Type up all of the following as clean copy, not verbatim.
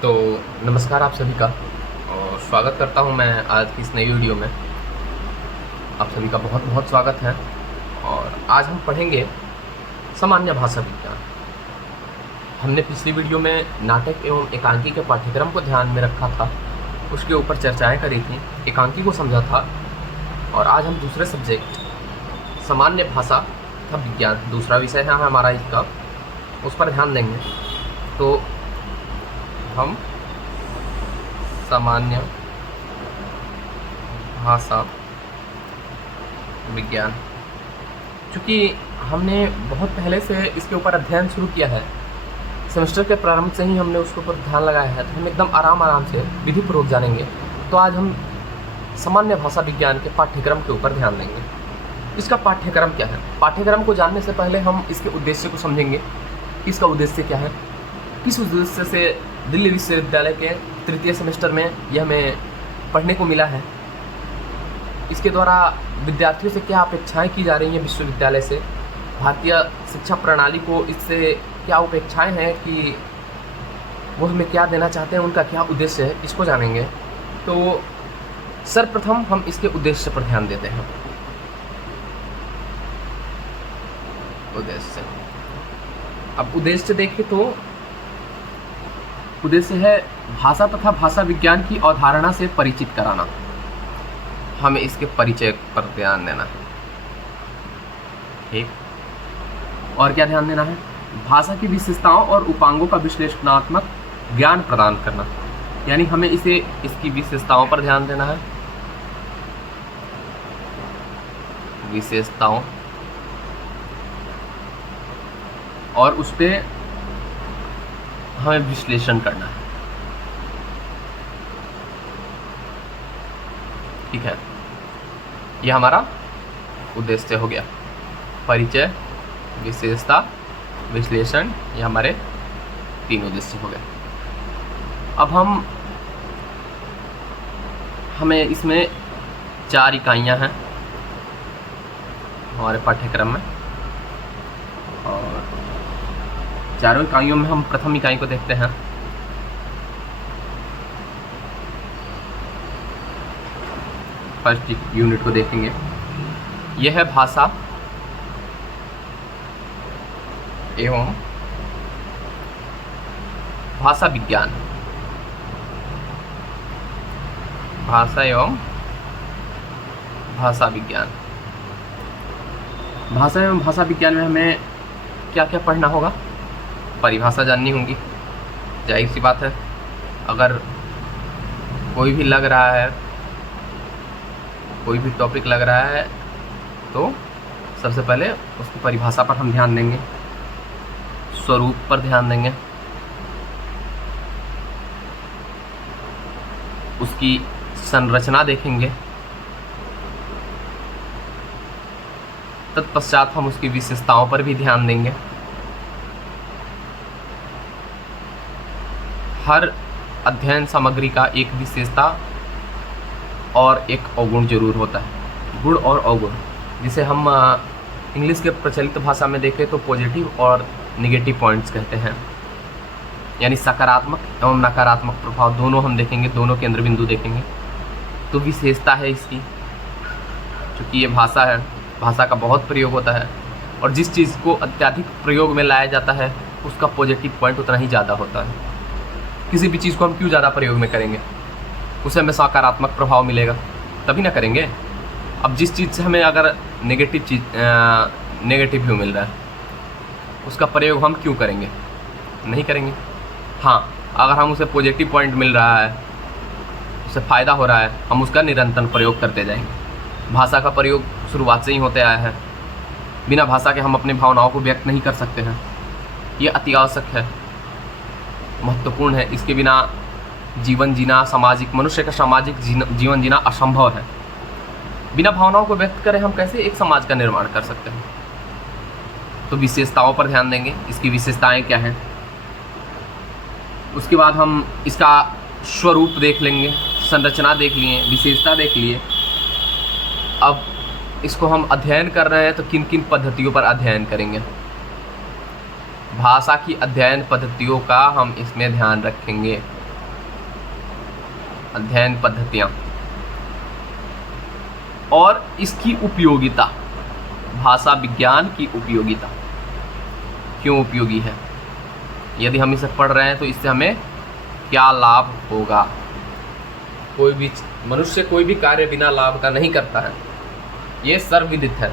तो नमस्कार आप सभी का और स्वागत करता हूं मैं आज की इस नई वीडियो में। आप सभी का बहुत बहुत स्वागत है। और आज हम पढ़ेंगे सामान्य भाषा विज्ञान। हमने पिछली वीडियो में नाटक एवं एकांकी के पाठ्यक्रम को ध्यान में रखा था, उसके ऊपर चर्चाएं करी थी, एकांकी को समझा था। और आज हम दूसरे सब्जेक्ट सामान्य भाषा तथा विज्ञान, दूसरा विषय है हमारा इसका, उस पर ध्यान देंगे। तो हम सामान्य भाषा विज्ञान, चूँकि हमने बहुत पहले से इसके ऊपर अध्ययन शुरू किया है, सेमेस्टर के प्रारंभ से ही हमने उसके ऊपर ध्यान लगाया है, तो हम एकदम आराम से विधिपूर्वक जानेंगे। तो आज हम सामान्य भाषा विज्ञान के पाठ्यक्रम के ऊपर ध्यान देंगे। इसका पाठ्यक्रम क्या है? पाठ्यक्रम को जानने से पहले हम इसके उद्देश्य को समझेंगे। इसका उद्देश्य क्या है, किस उद्देश्य से दिल्ली विश्वविद्यालय के तृतीय सेमेस्टर में यह हमें पढ़ने को मिला है, इसके द्वारा विद्यार्थियों से क्या अपेक्षाएं की जा रही हैं विश्वविद्यालय से, भारतीय शिक्षा प्रणाली को इससे क्या अपेक्षाएं हैं कि वो हमें क्या देना चाहते हैं, उनका क्या उद्देश्य है, इसको जानेंगे। तो सर्वप्रथम हम इसके उद्देश्य पर ध्यान देते हैं। उद्देश्य, अब उद्देश्य देखें तो उद्देश्य है भाषा तथा भाषा विज्ञान की अवधारणा से परिचित कराना। हमें इसके परिचय पर ध्यान देना है, ठीक। और क्या ध्यान देना है? भाषा की विशेषताओं और उपांगों का विश्लेषणात्मक ज्ञान प्रदान करना, यानी हमें इसकी विशेषताओं पर ध्यान देना है। विशेषताओं और उस पर हमें विश्लेषण करना है, ठीक है। यह हमारा उद्देश्य हो गया। परिचय, विशेषता, विश्लेषण, ये हमारे 3 उद्देश्य हो गए। अब हमें इसमें 4 इकाइयां हैं हमारे पाठ्यक्रम में, और चारों इकाइयों में हम प्रथम इकाई को देखते हैं। फर्स्ट यूनिट को देखेंगे। यह है भाषा एवं भाषा विज्ञान। भाषा एवं भाषा विज्ञान। भाषा एवं भाषा विज्ञान में हमें क्या क्या पढ़ना होगा? परिभाषा जाननी होगी, जाहिर सी बात है। अगर कोई भी लग रहा है, कोई भी टॉपिक लग रहा है, तो सबसे पहले उसकी परिभाषा पर हम ध्यान देंगे, स्वरूप पर ध्यान देंगे, उसकी संरचना देखेंगे, तत्पश्चात हम उसकी विशेषताओं पर भी ध्यान देंगे। हर अध्ययन सामग्री का एक विशेषता और एक अवगुण जरूर होता है, गुण और अवगुण। जिसे हम इंग्लिश के प्रचलित भाषा में देखें तो पॉजिटिव और निगेटिव पॉइंट्स कहते हैं, यानी सकारात्मक एवं नकारात्मक प्रभाव दोनों हम देखेंगे, दोनों केंद्र बिंदु देखेंगे। तो विशेषता है इसकी, क्योंकि ये भाषा है, भाषा का बहुत प्रयोग होता है, और जिस चीज़ को अत्यधिक प्रयोग में लाया जाता है उसका पॉजिटिव पॉइंट उतना ही ज़्यादा होता है। किसी भी चीज़ को हम क्यों ज़्यादा प्रयोग में करेंगे, उसे हमें सकारात्मक प्रभाव मिलेगा तभी ना करेंगे। अब जिस चीज़ से हमें अगर नेगेटिव व्यू मिल रहा है, उसका प्रयोग हम क्यों करेंगे? नहीं करेंगे। हाँ, अगर हम उसे पॉजिटिव पॉइंट मिल रहा है, उससे फ़ायदा हो रहा है, हम उसका निरंतर प्रयोग करते जाएंगे। भाषा का प्रयोग शुरुआत से ही होते आया है, बिना भाषा के हम अपनी भावनाओं को व्यक्त नहीं कर सकते हैं। ये अति आवश्यक है, महत्वपूर्ण है। इसके बिना जीवन जीना, मनुष्य का सामाजिक जीवन जीना असंभव है। बिना भावनाओं को व्यक्त करे हम कैसे एक समाज का निर्माण कर सकते हैं? तो विशेषताओं पर ध्यान देंगे, इसकी विशेषताएं क्या हैं। उसके बाद हम इसका स्वरूप देख लेंगे, संरचना देख लिए, विशेषता देख लिए। अब इसको हम अध्ययन कर रहे हैं तो किन किन पद्धतियों पर अध्ययन करेंगे। भाषा की अध्ययन पद्धतियों का हम इसमें ध्यान रखेंगे। अध्ययन पद्धतियाँ और इसकी उपयोगिता। भाषा विज्ञान की उपयोगिता क्यों उपयोगी है, यदि हम इसे पढ़ रहे हैं तो इससे हमें क्या लाभ होगा। कोई भी मनुष्य कोई भी कार्य बिना लाभ का नहीं करता है, ये सर्वविदित है।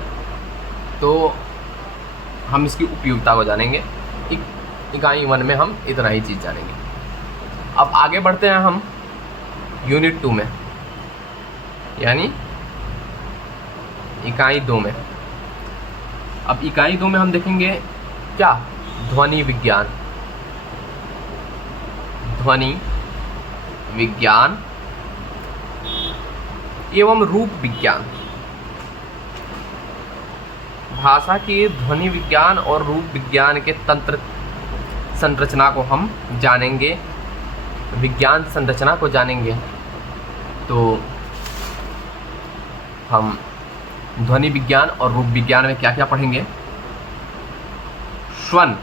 तो हम इसकी उपयोगिता को जानेंगे। इकाई 1 में हम इतना ही चीज़ जानेंगे। अब आगे बढ़ते हैं हम यूनिट 2 में, यानी इकाई 2 में। अब इकाई 2 में हम देखेंगे क्या, ध्वनि विज्ञान। ध्वनि विज्ञान एवं रूप विज्ञान। भाषा की ध्वनि विज्ञान और रूप विज्ञान के तंत्र संरचना को हम जानेंगे, विज्ञान संरचना को जानेंगे। तो हम ध्वनि विज्ञान और रूप विज्ञान में क्या क्या पढ़ेंगे। स्वन,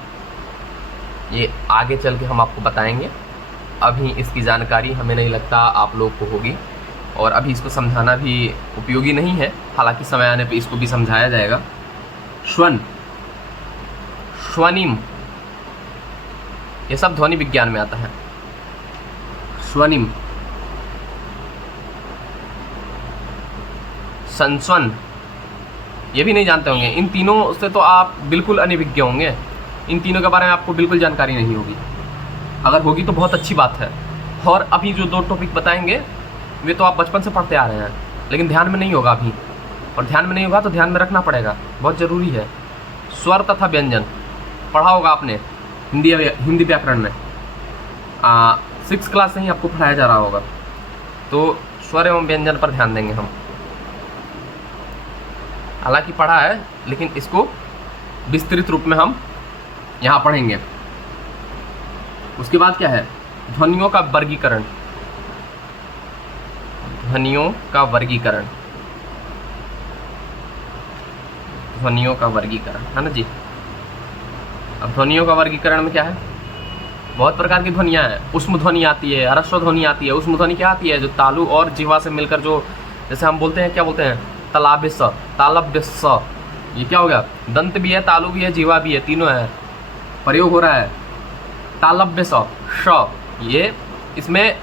ये आगे चल के हम आपको बताएंगे। अभी इसकी जानकारी हमें नहीं लगता आप लोग को होगी, और अभी इसको समझाना भी उपयोगी नहीं है, हालांकि समय आने पे इसको भी समझाया जाएगा। स्वन, स्वनिम, ये सब ध्वनि विज्ञान में आता है। स्वनिम, संस्वन, ये भी नहीं जानते होंगे। इन तीनों से तो आप बिल्कुल अनभिज्ञ होंगे, इन तीनों के बारे में आपको बिल्कुल जानकारी नहीं होगी। अगर होगी तो बहुत अच्छी बात है। और अभी जो 2 टॉपिक बताएंगे वे तो आप बचपन से पढ़ते आ रहे हैं, लेकिन ध्यान में नहीं होगा अभी, और ध्यान में नहीं होगा तो ध्यान में रखना पड़ेगा, बहुत ज़रूरी है। स्वर तथा व्यंजन पढ़ा होगा आपने हिंदी व्याकरण में, 6th क्लास से ही आपको पढ़ाया जा रहा होगा। तो स्वर एवं व्यंजन पर ध्यान देंगे हम। हालांकि पढ़ा है, लेकिन इसको विस्तृत रूप में हम यहाँ पढ़ेंगे। उसके बाद क्या है, ध्वनियों का वर्गीकरण। ध्वनियों का वर्गीकरण, ध्वनियों का वर्गीकरण है ना जी। अब ध्वनियों का वर्गीकरण में क्या है, बहुत प्रकार की ध्वनियाँ हैं। उष्म ध्वनि आती है, ह्रस्व ध्वनि आती है। उष्म ध्वनि क्या आती है, जो तालु और जिह्वा से मिलकर जो, जैसे हम बोलते हैं, क्या बोलते हैं, तालव्य स, तालव्य स। ये क्या हो गया, दंत भी है, तालु भी है, जिह्वा भी है, तीनों है, प्रयोग हो रहा है। तालव्य स, श ये इसमें,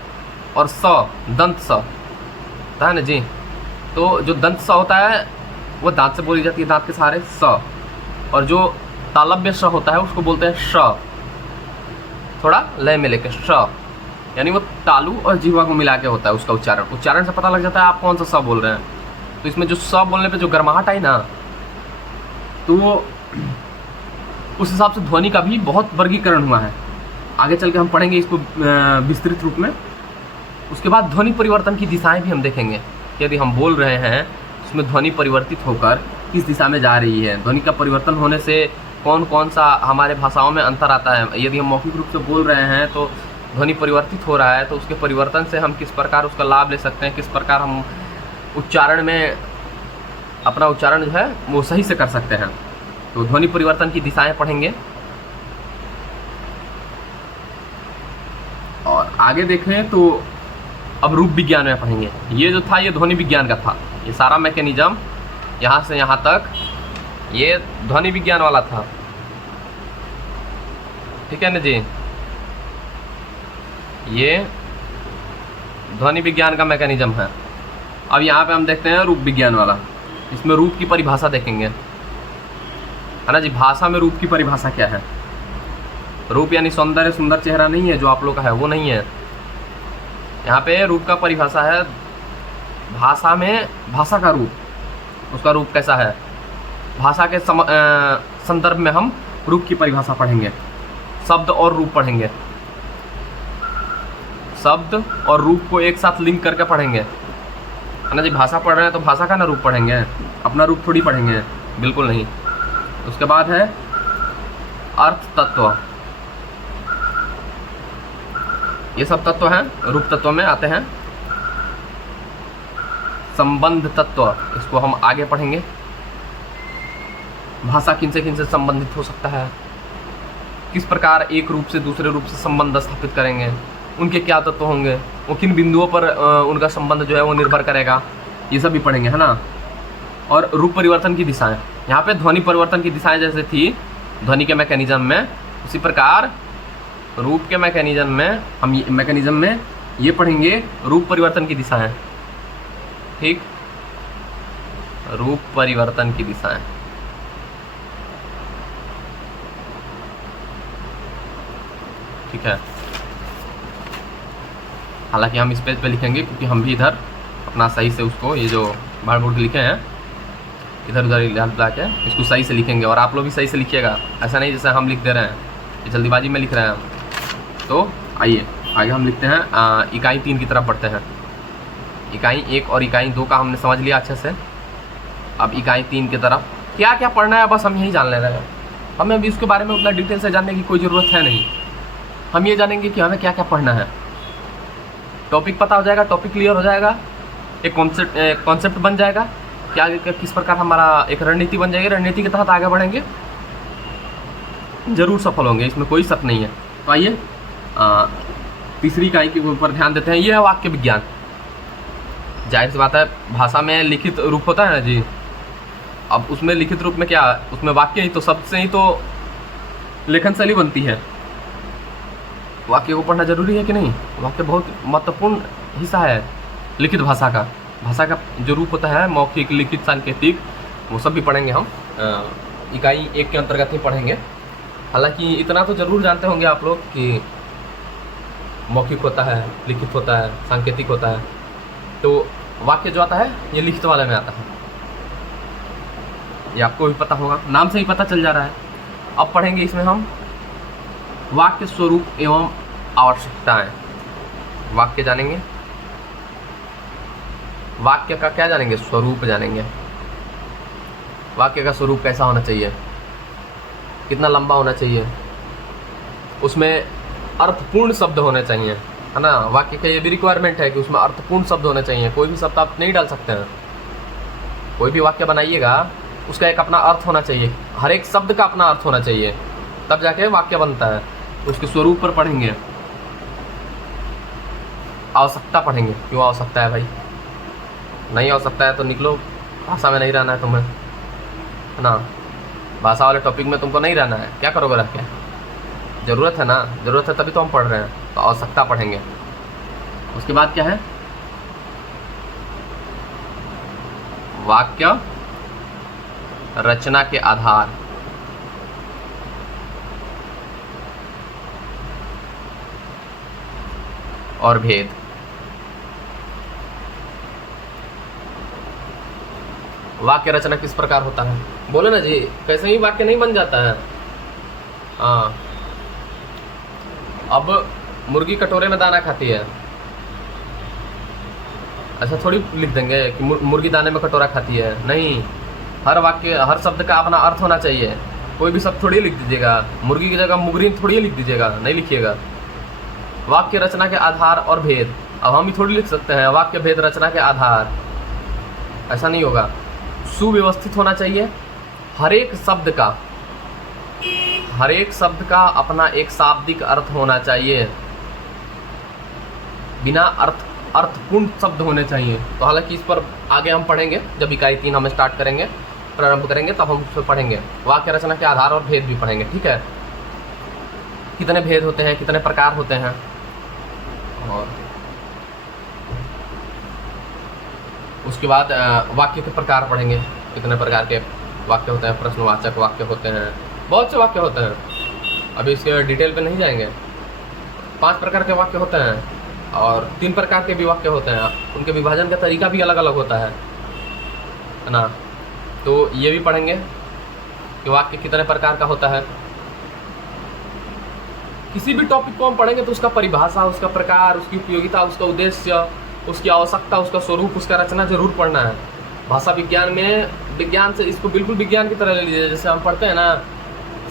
और स दंत स है ना जी। तो जो दंत स होता है वो दांत से बोली जाती है, दांत के सहारे स, और जो तालव्य स होता है उसको बोलते हैं श, थोड़ा लय में लेकर श, यानी वो तालु और जिह्वा को मिला के होता है उसका उच्चारण। उच्चारण से पता लग जाता है आप कौन सा स बोल रहे हैं। तो इसमें जो स बोलने पे जो गर्माहट आई ना, तो उस हिसाब से ध्वनि का भी बहुत वर्गीकरण हुआ है। आगे चल के हम पढ़ेंगे इसको विस्तृत रूप में। उसके बाद ध्वनि परिवर्तन की दिशाएं भी हम देखेंगे। यदि हम बोल रहे हैं उसमें ध्वनि परिवर्तित होकर किस दिशा में जा रही है, ध्वनि का परिवर्तन होने से कौन कौन सा हमारे भाषाओं में अंतर आता है। यदि हम मौखिक रूप से बोल रहे हैं तो ध्वनि परिवर्तित हो रहा है, तो उसके परिवर्तन से हम किस प्रकार उसका लाभ ले सकते हैं, किस प्रकार हम उच्चारण में अपना उच्चारण जो है वो सही से कर सकते हैं। तो ध्वनि परिवर्तन की दिशाएं पढ़ेंगे। और आगे देखें तो अब रूप विज्ञान में पढ़ेंगे। ये जो था ये ध्वनि विज्ञान का था, ये सारा मैकेनिज्म यहाँ से यहाँ तक ये ध्वनि विज्ञान वाला था, ठीक है ना जी। ये ध्वनि विज्ञान का मैकेनिज्म है। अब यहाँ पे हम देखते हैं रूप विज्ञान वाला। इसमें रूप की परिभाषा देखेंगे, है ना जी। भाषा में रूप की परिभाषा क्या है। रूप यानी सौंदर्य, सुंदर चेहरा नहीं है जो आप लोग का है, वो नहीं है। यहाँ पे रूप का परिभाषा है भाषा में, भाषा का रूप, उसका रूप कैसा है। भाषा के संदर्भ में हम रूप की परिभाषा पढ़ेंगे, शब्द और रूप पढ़ेंगे। शब्द और रूप को एक साथ लिंक करके पढ़ेंगे, है ना जी। भाषा पढ़ रहे हैं तो भाषा का ना रूप पढ़ेंगे, अपना रूप थोड़ी पढ़ेंगे, बिल्कुल नहीं। उसके बाद है अर्थ तत्व। ये सब तत्व हैं, रूप तत्व में आते हैं। संबंध तत्व, इसको हम आगे पढ़ेंगे। भाषा किन से संबंधित हो सकता है, किस प्रकार एक रूप से दूसरे रूप से संबंध स्थापित करेंगे, उनके क्या तत्व होंगे, वो किन बिंदुओं पर उनका संबंध जो है वो निर्भर करेगा, ये सब भी पढ़ेंगे, है ना। और रूप परिवर्तन की दिशाएं, यहाँ पे ध्वनि परिवर्तन की दिशाएं जैसे थी ध्वनि के मैकेनिज्म में, उसी प्रकार रूप के मैकेनिज्म में ये पढ़ेंगे रूप परिवर्तन की दिशाएं। ठीक, रूप परिवर्तन की दिशाएं। ठीक है, हालांकि हम इस पेज पे लिखेंगे क्योंकि हम भी इधर अपना सही से उसको, ये जो बार बोर्ड लिखे हैं इधर उधर ला के इसको सही से लिखेंगे, और आप लोग भी सही से लिखिएगा, ऐसा नहीं जैसे हम लिख दे रहे हैं, ये जल्दीबाजी में लिख रहे हैं। तो आइए आगे हम लिखते हैं, इकाई 3 की तरफ बढ़ते हैं। इकाई 1 और इकाई 2 का हमने समझ लिया अच्छे से। अब इकाई 3 की तरफ क्या क्या पढ़ना है बस हम यही जान ले रहे हैं, हमें अभी उसके बारे में उतना डिटेल से जानने की कोई ज़रूरत है नहीं। हम ये जानेंगे कि हमें क्या क्या पढ़ना है, टॉपिक पता हो जाएगा, टॉपिक क्लियर हो जाएगा, एक कॉन्सेप्ट बन जाएगा, क्या किस प्रकार हमारा एक रणनीति बन जाएगी, रणनीति के तहत आगे बढ़ेंगे, जरूर सफल होंगे, इसमें कोई शक नहीं है। तो आइए तीसरी इकाई के ऊपर ध्यान देते हैं, ये है वाक्य विज्ञान। जाहिर सी बात है भाषा में लिखित रूप होता है ना जी, अब उसमें लिखित रूप में क्या, उसमें वाक्य ही तो, शब्द से ही तो लेखन शैली बनती है। वाक्य को पढ़ना जरूरी है कि नहीं, वाक्य बहुत महत्वपूर्ण हिस्सा है लिखित भाषा का। भाषा का जो रूप होता है मौखिक, लिखित, सांकेतिक, वो सब भी पढ़ेंगे हम, इकाई 1 के अंतर्गत ही पढ़ेंगे। हालांकि इतना तो जरूर जानते होंगे आप लोग कि मौखिक होता है, लिखित होता है, सांकेतिक होता है, तो वाक्य जो आता है ये लिखित वाले में आता है, ये आपको भी पता होगा, नाम से ही पता चल जा रहा है। अब पढ़ेंगे इसमें हम वाक्य स्वरूप एवं आवश्यकताएं। वाक्य जानेंगे, वाक्य का क्या जानेंगे, स्वरूप जानेंगे। वाक्य का स्वरूप कैसा होना चाहिए, कितना लंबा होना चाहिए, उसमें अर्थपूर्ण शब्द होने चाहिए, है ना। वाक्य का ये भी रिक्वायरमेंट है कि उसमें अर्थपूर्ण शब्द होने चाहिए, कोई भी शब्द आप नहीं डाल सकते हैं। कोई भी वाक्य बनाइएगा उसका एक अपना अर्थ होना चाहिए, हर एक शब्द का अपना अर्थ होना चाहिए, तब जाके वाक्य बनता है। उसके स्वरूप पर पढ़ेंगे। आवश्यकता पढ़ेंगे, क्यों आवश्यकता है भाई, नहीं आवश्यकता है तो निकलो, भाषा में नहीं रहना है तुम्हें, है ना। भाषा वाले टॉपिक में तुमको नहीं रहना है, क्या करोगे रह के, ज़रूरत है ना, ज़रूरत है तभी तो हम पढ़ रहे हैं, तो आवश्यकता पढ़ेंगे। उसके बाद क्या है, वाक्य रचना के आधार। और भेद। वाक्य रचना किस प्रकार होता है, बोले ना जी, कैसे ही वाक्य नहीं बन जाता है। हाँ, अब मुर्गी कटोरे में दाना खाती है, ऐसा थोड़ी लिख देंगे कि मुर्गी दाने में कटोरा खाती है, नहीं। हर वाक्य, हर शब्द का अपना अर्थ होना चाहिए, कोई भी शब्द थोड़ी लिख दीजिएगा, मुर्गी की जगह मुगरी थोड़ी लिख दीजिएगा, नहीं लिखिएगा। वाक्य रचना के आधार और भेद, अब हम भी थोड़ी लिख सकते हैं वाक्य भेद रचना के आधार, ऐसा नहीं होगा। सुव्यवस्थित होना चाहिए, हर एक शब्द का अपना एक शाब्दिक अर्थ होना चाहिए, बिना अर्थपूर्ण शब्द होने चाहिए। तो हालांकि इस पर आगे हम पढ़ेंगे, जब इकाई 3 हम स्टार्ट करेंगे, प्रारंभ करेंगे, तब हम उसमें पढ़ेंगे। वाक्य रचना के आधार और भेद भी पढ़ेंगे, ठीक है। कितने भेद होते हैं, कितने प्रकार होते हैं, और उसके बाद वाक्य के प्रकार पढ़ेंगे, कितने प्रकार के वाक्य होते हैं, प्रश्नवाचक वाक्य होते हैं, बहुत से वाक्य होते हैं, अभी इसके डिटेल पे नहीं जाएंगे। 5 प्रकार के वाक्य होते हैं और 3 प्रकार के भी वाक्य होते हैं, उनके विभाजन का तरीका भी अलग अलग होता है ना। तो ये भी पढ़ेंगे कि वाक्य कितने प्रकार का होता है। किसी भी टॉपिक को हम पढ़ेंगे तो उसका परिभाषा, उसका प्रकार, उसकी उपयोगिता, उसका उद्देश्य, उसकी आवश्यकता, उसका स्वरूप, उसका रचना जरूर पढ़ना है। भाषा विज्ञान में, विज्ञान से इसको बिल्कुल विज्ञान की तरह ले लीजिए, जैसे हम पढ़ते हैं ना,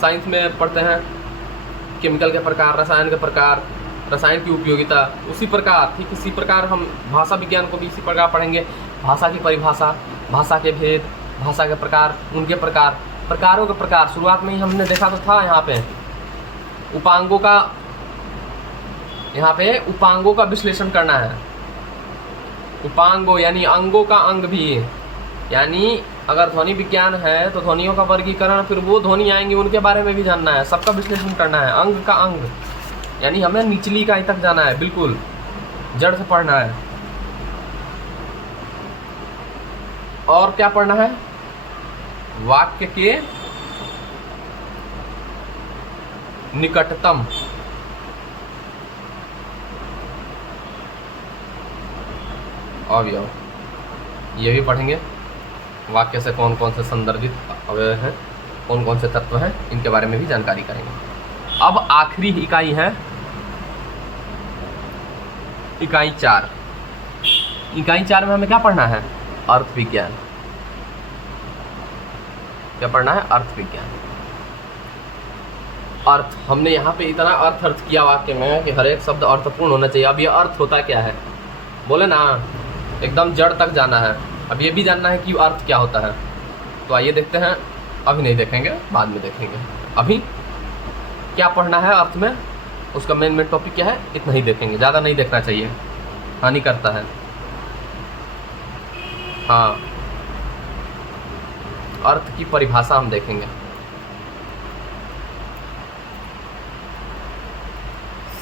साइंस में पढ़ते हैं केमिकल के प्रकार, रसायन के प्रकार, रसायन की उपयोगिता, उसी प्रकार, ठीक इसी प्रकार हम भाषा विज्ञान को भी इसी प्रकार पढ़ेंगे। भाषा की परिभाषा, भाषा के भेद, भाषा के प्रकार, उनके प्रकार, प्रकारों के प्रकार। शुरुआत में ही हमने देखा तो था यहाँ पे उपांगों का यहाँ पे उपांगों का विश्लेषण करना है। उपांगों यानी अंगों का अंग भी, यानी अगर ध्वनि विज्ञान है तो ध्वनियों का वर्गीकरण, फिर वो ध्वनि आएंगी उनके बारे में भी जानना है, सबका विश्लेषण करना है। अंग का अंग यानी हमें निचली इकाई तक जाना है, बिल्कुल जड़ से पढ़ना है। और क्या पढ़ना है? वाक्य के निकटतम अवयव, ये भी पढ़ेंगे। वाक्य से कौन कौन से संदर्भित अवयव हैं, कौन कौन से तत्व हैं, इनके बारे में भी जानकारी करेंगे। अब आखिरी इकाई है इकाई 4। इकाई 4 में हमें क्या पढ़ना है? अर्थ विज्ञान। क्या पढ़ना है? अर्थ विज्ञान। अर्थ, हमने यहाँ पे इतना अर्थ किया वाक्य में कि हर एक शब्द अर्थपूर्ण होना चाहिए। अब ये अर्थ होता क्या है, बोले ना, एकदम जड़ तक जाना है। अब ये भी जानना है कि अर्थ क्या होता है। तो आइए देखते हैं। अभी नहीं देखेंगे, बाद में देखेंगे। अभी क्या पढ़ना है अर्थ में, उसका मेन टॉपिक क्या है, इतना ही देखेंगे, ज़्यादा नहीं देखना चाहिए, हानि करता है। हाँ, अर्थ की परिभाषा हम देखेंगे।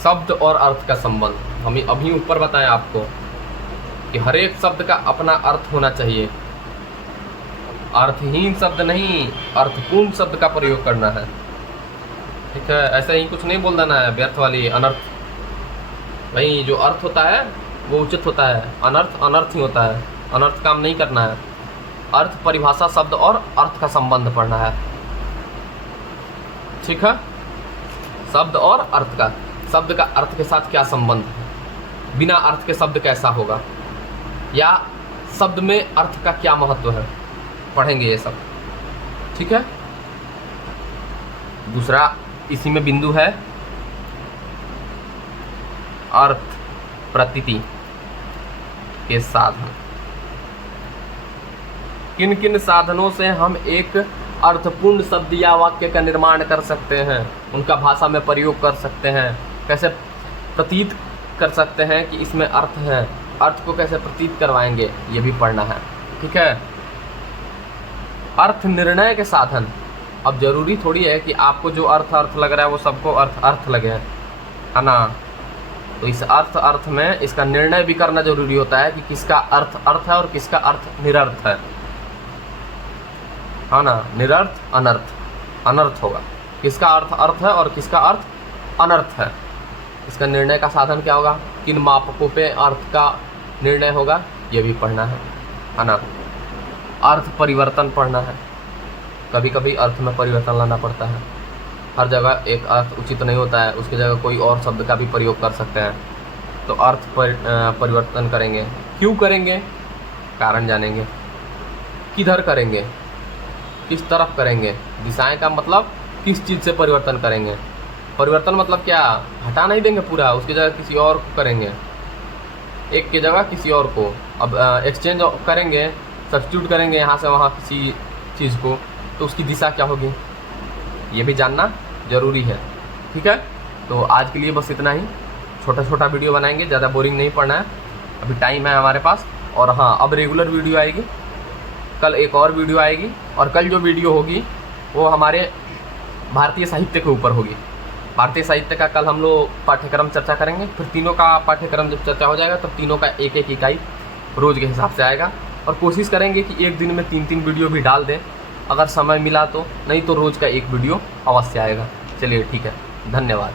शब्द और अर्थ का संबंध हम अभी ऊपर बताएं आपको कि हर एक शब्द का अपना अर्थ होना चाहिए। अर्थहीन शब्द नहीं, अर्थपूर्ण शब्द का प्रयोग करना है। ठीक है, ऐसे ही कुछ नहीं बोल देना है व्यर्थ वाली अनर्थ। भाई जो अर्थ होता है वो उचित होता है, अनर्थ अनर्थ ही होता है। अनर्थ काम नहीं करना है। अर्थ, परिभाषा, शब्द और अर्थ का संबंध पढ़ना है। ठीक है, शब्द और अर्थ का, शब्द का अर्थ के साथ क्या संबंध है, बिना अर्थ के शब्द कैसा होगा, या शब्द में अर्थ का क्या महत्व है, पढ़ेंगे ये सब। ठीक है। दूसरा इसी में बिंदु है अर्थ प्रतीति के साधन। किन किन साधनों से हम एक अर्थपूर्ण शब्द या वाक्य का निर्माण कर सकते हैं, उनका भाषा में प्रयोग कर सकते हैं, कैसे प्रतीत कर सकते हैं कि इसमें अर्थ है, अर्थ को कैसे प्रतीत करवाएंगे, ये भी पढ़ना है। ठीक है। अर्थ निर्णय के साधन। अब जरूरी थोड़ी है कि आपको जो अर्थ लग रहा है वो सबको अर्थ लगे, है ना। तो इस अर्थ में इसका निर्णय भी करना जरूरी होता है कि किसका अर्थ है और किसका अर्थ निरर्थ है ना। निरर्थ अनर्थ होगा, किसका अर्थ है और किसका अर्थ अनर्थ है। इसका निर्णय का साधन क्या होगा, किन मापकों पे अर्थ का निर्णय होगा, ये भी पढ़ना है ना। अर्थ परिवर्तन पढ़ना है। कभी कभी अर्थ में परिवर्तन लाना पड़ता है, हर जगह एक अर्थ उचित नहीं होता है, उसकी जगह कोई और शब्द का भी प्रयोग कर सकते हैं। तो अर्थ परिवर्तन करेंगे। क्यों करेंगे, कारण जानेंगे। किधर करेंगे, किस तरफ करेंगे। दिशाएं का मतलब किस चीज़ से परिवर्तन करेंगे। परिवर्तन मतलब क्या, हटा नहीं देंगे पूरा, उसकी जगह किसी और को करेंगे, एक की जगह किसी और को। अब एक्सचेंज करेंगे, सब्स्टिट्यूट करेंगे यहाँ से वहाँ किसी चीज़ को, तो उसकी दिशा क्या होगी, ये भी जानना ज़रूरी है। ठीक है। तो आज के लिए बस इतना ही, छोटा छोटा वीडियो बनाएंगे, ज़्यादा बोरिंग नहीं पड़ना है, अभी टाइम है हमारे पास। और हाँ, अब रेगुलर वीडियो आएगी, कल एक और वीडियो आएगी, और कल जो वीडियो होगी वो हमारे भारतीय साहित्य के ऊपर होगी। भारतीय साहित्य का कल हम लोग पाठ्यक्रम चर्चा करेंगे, फिर तीनों का पाठ्यक्रम जब चर्चा हो जाएगा तब तीनों का एक एक इकाई रोज़ के हिसाब से आएगा। और कोशिश करेंगे कि एक दिन में 3-3 वीडियो भी डाल दें, अगर समय मिला तो, नहीं तो रोज़ का एक वीडियो अवश्य आएगा। चलिए ठीक है, धन्यवाद।